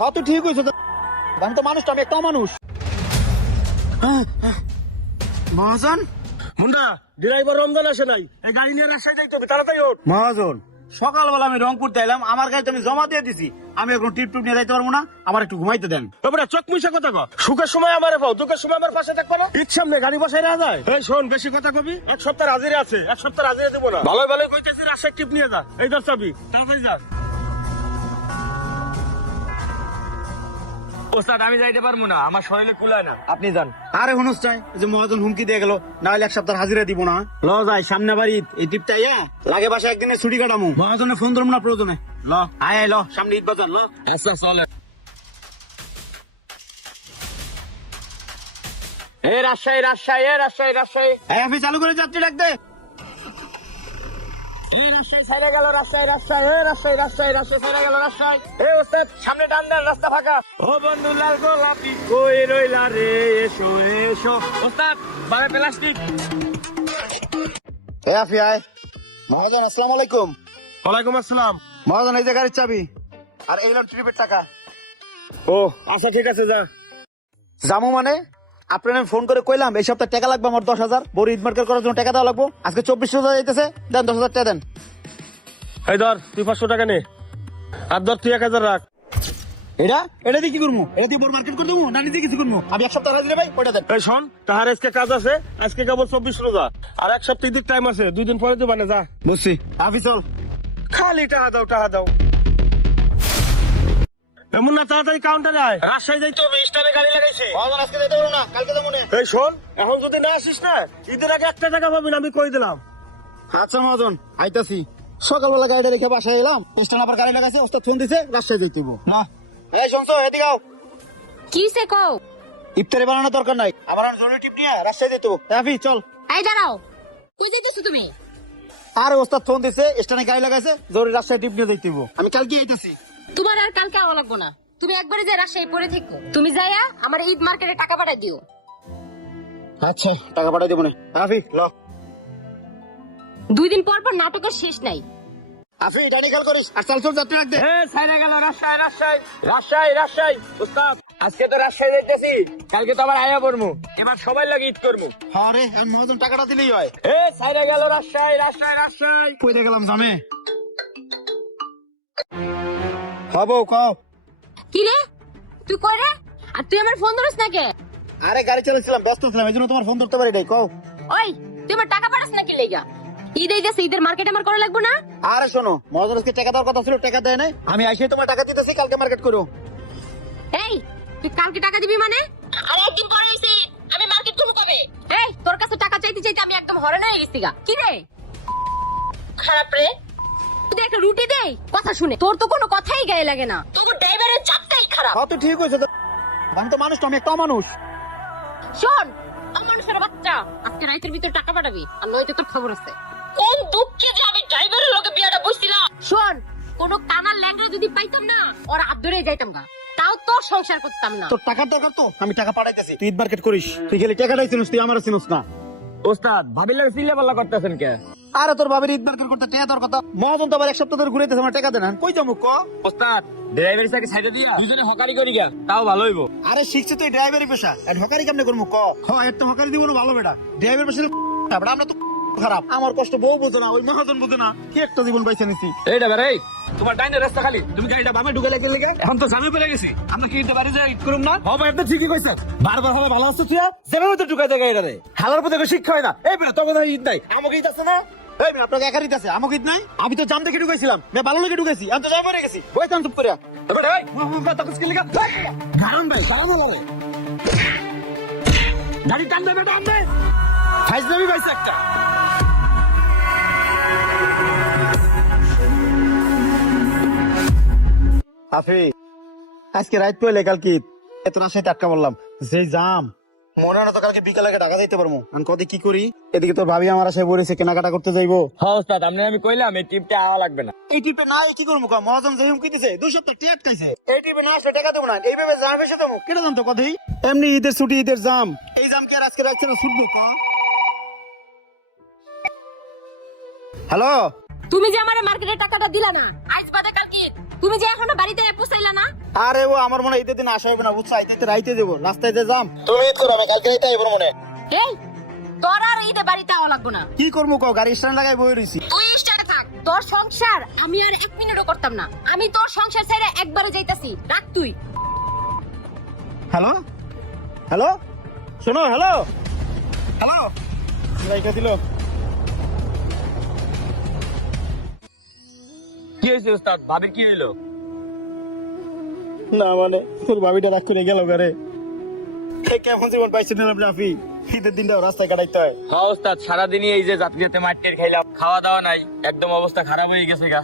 হ্যাঁ তুই ঠিক হয়েছে, আমি তো মানুষ, আমি একটা মানুষ। মহাজন মুন্ডা ড্রাইভার রমজান আসে নাই, এই গাড়ি নিয়ে রাজশাহী যাইতে হবে, তাড়াতাড়ি ওঠ। মহাজন সকালবেলা আমি রংপুর এলাম, আমার গাড়ি আমি জমা দিয়ে দিছি, আমি এখন টিপ টুপ নিয়ে যাইতে পারবো না, আমার একটু ঘুমাইতে দেন। এবারে চোখ মুইসা কথা কর, সুখের সময় আমার পাও, দুঃখের সময় আমার পাশে থাকবো না। ঈদ সামনে গাড়ি বসাই না যায়। এই শোন, বেশি কথা কবি, এক সপ্তাহ হাজিরে আছে, এক সপ্তাহ হাজিরে দেবো না। ভালো ভালো কইতেছি, রাজশাহী টিপ নিয়ে যা, এই ধর চাবি, তাড়াতাড়ি যা। ওস্তাদ আমি যাইতে পারবো না, আমার শরীরে কুলায় না, আপনি যান। আরে হুনুস চাই যে মহাজন হুমকি দিয়ে গেল, না হলে এক সপ্তাহ হাজিরা দিব না। ল যাই সামনে বাড়ি, এই টিপটা লাগে বাসা একদিনে ছুটি কাটামু, মহাজনে ফোন ধরবো না প্রয়োজনে। ল আয় আয়, ল সামনে ঈদ বাজার, ল। আচ্ছা চলে। এই রাজশাহী রাজশাহী, এই রাজশাহী রাজশাহী, এই আপনি চালু করে যাত্রী ডাক দে। এই রাজশাহী ছাইরা গেল, রাজশাহী রাজশাহী, এই রাজশাহী রাজশাহী, রাজশাহী ছাইরা গেল রাজশাহী। এই ওস্তাদ সামনে টান দেন, রাস্তা ফাঁকা। ও বন্ধু লাল গোলাপি কই রইলা রে, এসো এসো। ওস্তাদ বারে প্লাস্টিক। এই আফি আয়। মহাজন আসসালামু আলাইকুম। ওয়ালাইকুম আসসালাম। মহাজন এই যে গাড়ির চাবি, আর এই লোন ট্রিপের টাকা। ও আচ্ছা ঠিক আছে, যা। জামু মানে আপনার আমি ফোন করে কইলাম এই সপ্তাহে টাকা লাগবে আমার 10,000, বড় ঈদ মার্কেট করার জন্য টাকা দেওয়া লাগবে। আজকে 24,000 যাইতেছে, দেন 10,000 টাকা দেন। এই ধর তুই 500 টাকা নে, আর ধর তুই 1000 রাখ। এটা দিয়ে কি করবো? এটা দিয়ে বড় মার্কেট করে দেবো না, নিজে কিছু করবো? আমি এক সপ্তাহ হাজিরে ভাই, ওটা দেন। এই শোন, তাহার আজকে কাজ আছে, আজকে কেবল 24 রোজা, আর এক সপ্তাহ ঈদের টাইম আছে, 2 দিন পরে দিবা না, যা। বুঝছি, আফি চল। খালি টাকা দাও টাকা দাও। এমন না, তাড়াতাড়ি কাউন্টারে আয়, রাজশাহী যাইতে হবে, স্টারে গাড়ি লাগাইছে। মহাজন আজকে যেতে পারবো না, কালকে দেবো না। এই শোন, এখন যদি না আসিস না, ঈদের আগে একটা টাকা পাবি না, আমি কই দিলাম। আচ্ছা মহাজন আইতাছি। সকালবেলা গাড়িটা রেখে বাসায় এলাম, স্টান আবার গাড়ি লাগাইছে, ওস্তাদ ফোন দিছে, রাজশাহী যেতে হইবো না। এই শুনছো, এদিকে আও। কি সে কও? ইফতারি বানানোর দরকার নাই, আমার আর জরুরি টিপ নিয়ে রাজশাহী যেতে হইবো। আফি চল। এই দাঁড়াও, কই যাইতেছো তুমি? আর ওস্তাদ ফোন দিছে, স্টানে গাড়ি লাগাইছে, জরুরি রাজশাহী টিপ নিয়ে যেতে হইবো। আমি কালকে আইতাছি। তোমার আর কালকে আওয়া লাগবো না, তুমি একবারে যে রাজশাহী পরে থেকো। তুমি যাইয়া আমার ঈদ মার্কেটে টাকা পাঠাই দিও। আচ্ছা টাকা পাঠাই দেবো না। আফি ল। 2 দিন পর পর নাটকের শেষ নাই। আফি এটা নিকাল করিস, আর চাল চল যাত্রী রাখতে। এই ছাইরা গেল রাজশাহী রাজশাহী, রাজশাহী রাজশাহী। ওস্তাদ আজকে তো রাজশাহী যাইতেছি, কালকে তো আবার আয়া পড়মু, এবার সবাই লাগে ঈদ করমু। হ্যাঁ রে, আমি মহাজন টাকাটা দিলেই হয়। এই ছাইরা গেল রাজশাহী রাজশাহী রাজশাহী। কইতে গেলাম জামে। হবো কও। কি রে, তুই কই রে? আর তুই আমার ফোন ধরিস না কে? আরে গাড়ি চালাচ্ছিলাম, ব্যস্ত ছিলাম, এই জন্য তোমার ফোন ধরতে পারি নাই। কও। ওই তুই আমার টাকা পাঠাস না কি লেগা? ঈদ আইতাছে, ঈদের মার্কেট আমার করা লাগবে না? আরে শোনো, মহাজন আজকে টাকা দেওয়ার কথা ছিল, টাকা দেয় নাই। আমি আইসে তোমার টাকা দিতেছি, কালকে মার্কেট করো। এই তুই কালকে টাকা দিবি মানে? আর একদিন পরে হইছে, আমি মার্কেট করব কবে? এই তোর কাছে টাকা চাইতে চাইতে আমি একদম হরেন হয়ে গেছি গা। কি রে খারাপ রে, তুই একটা রুটি দে, কথা শুনে তোর তো কোনো কথাই গায়ে লাগে না, তোর ড্রাইভারের জাতটাই খারাপ। হ্যাঁ তুই ঠিক হয়েছে, আমি তো মানুষ, আমি একটা মানুষ। শোন মানুষের বাচ্চা, আজকে রাতের ভিতর টাকা পাঠাবি, আর নয়তো তোর খবর আছে। কোন দুঃখে যে আমি ড্রাইভারের লগে বিয়াটা বসছিলাম। শোন, কোন কানার ল্যাংড়া যদি পাইতাম না, ওর হাত ধরে যাইতাম গা, তাও তো সংসার করতাম না। তোর টাকার দরকার তো, আমি টাকা পাঠাইতেছি, তুই ঈদ মার্কেট করিস। তুই গেলে টাকাটাই চিনিস, তুই আমার চিনিস না। ওস্তাদ ভাবির লাগে চিল্লা পাল্লা করতেছেন কে? আরে তোর ভাবির ঈদ মার্কেট করতে টাকা দরকার কথা। মহাজন তো আবার এক সপ্তাহ ধরে ঘুরাইতেছে, আমার টাকা দেন। কই যাবো ক? ওস্তাদ ড্রাইভারের সাথে সাইডে দিয়া দুজনে হকারি করি গা, তাও ভালো হইবো। আরে শিখছি তুই ড্রাইভারি পেশা, আর হকারি কেমনে করবো ক? হ্যাঁ এত হকারি দিব না, ভালো বেটা ড্রাইভার পেশা। আমরা তো খারাপ, আমার কষ্ট বউ বোঝে না, ওই মহাজন বোঝে না, কি একটা জীবন পাইছে নিছি। এই ড্রাইভার, এই তোমার ডাইনের রাস্তা খালি, তুমি গাড়িটা বামে ঢুকে লাগতে লেগে, এখন তো জামে পড়ে গেছি, আমরা কি ঈদের বাড়ি যাই ঈদ করুম না? হ্যাঁ ভাই আপনি ঠিকই কইছেন, বারবার হবে ভালো আছে তুই যেভাবে তো ঢুকাই দেয় গাড়িটা রে, হালার প্রতি শিক্ষা হয় না। এই বেটা তোর কথা ঈদ নাই, আমাকে ঈদ আছে না? এই বেটা আপনাকে একার ঈদ আছে, আমাকে ঈদ নাই? আমি তো জাম দেখে ঢুকাইছিলাম, ভালো লেগে ঢুকেছি, আমি তো জাম পড়ে গেছি, বইতাম চুপ করে। গারাম ভাই গারাম হলো রে, গাড়ি টান দে বেটা, টান দে, ফাইজলামি পাইছে একটা। আফি আজকে রাত পেলে কালকে এত রাশাইতে আটকা বললাম, যে জাম মনে হয় না তো কালকে বিকালে ঢাকা যাইতে পারবো। আমি কদি কি করি, এদিকে তোর ভাবি আমার আশায় বলেছে কেনাকাটা করতে যাইবো। হ্যাঁ ওস্তাদ আমি কইলাম এই টিপটা আওয়া লাগবে না। এই টিপে না কি করবো, মহাজন যে হুমকি দিছে 2 সপ্তাহ টেট খাইছে, এই টিপে না আসলে টাকা দেবো না, এইভাবে জাম এসে দেবো কেটে জানতো কথাই। এমনি ঈদের ছুটি, ঈদের জাম, এই জাম কি আর আজকে রাখছে না ছুটবো? হ্যালো তুমি যে আমার মার্কেটের টাকাটা দিলা না, আজ বাদে কালকে তুমি যে এখনো বাড়িতে পৌঁছাইলা না? আরে ও আমার মনে হয় ঈদের দিন আসা হবে না, বুঝছো? আইতে রাইতে দেবো, রাস্তায় যে যাম। তুমি ঈদ করো, আমি কালকে রাইতে আইবো মনে। এই তোর আর ঈদে বাড়িতে আওয়া লাগবো না। কি করবো কও? গাড়ি স্ট্যান্ড লাগাই বই রইছি। তুই স্টার্টে থাক। তোর সংসার আমি আর 1 মিনিটও করতাম না। আমি তোর সংসার ছেড়ে একবারে যাইতাছি। রাখ তুই। হ্যালো হ্যালো, শোনো, হ্যালো হ্যালো, লাইকা দিল। কি হয়েছে ওস্তাদ? ভাবির কি হইলো? না মানে তোর ভাবিটা রাগ করে গেল ঘরে। কেমন জীবন পাইছেন রাফি? ঈদের দিনটাও রাস্তায় কাটাইতে হয়। হ্যাঁ ওস্তাদ, সারাদিনই এই যে যাত্রীতে মাঠের খাইলাম, খাওয়া দাওয়া নাই, একদম অবস্থা খারাপ হয়ে গেছে গা।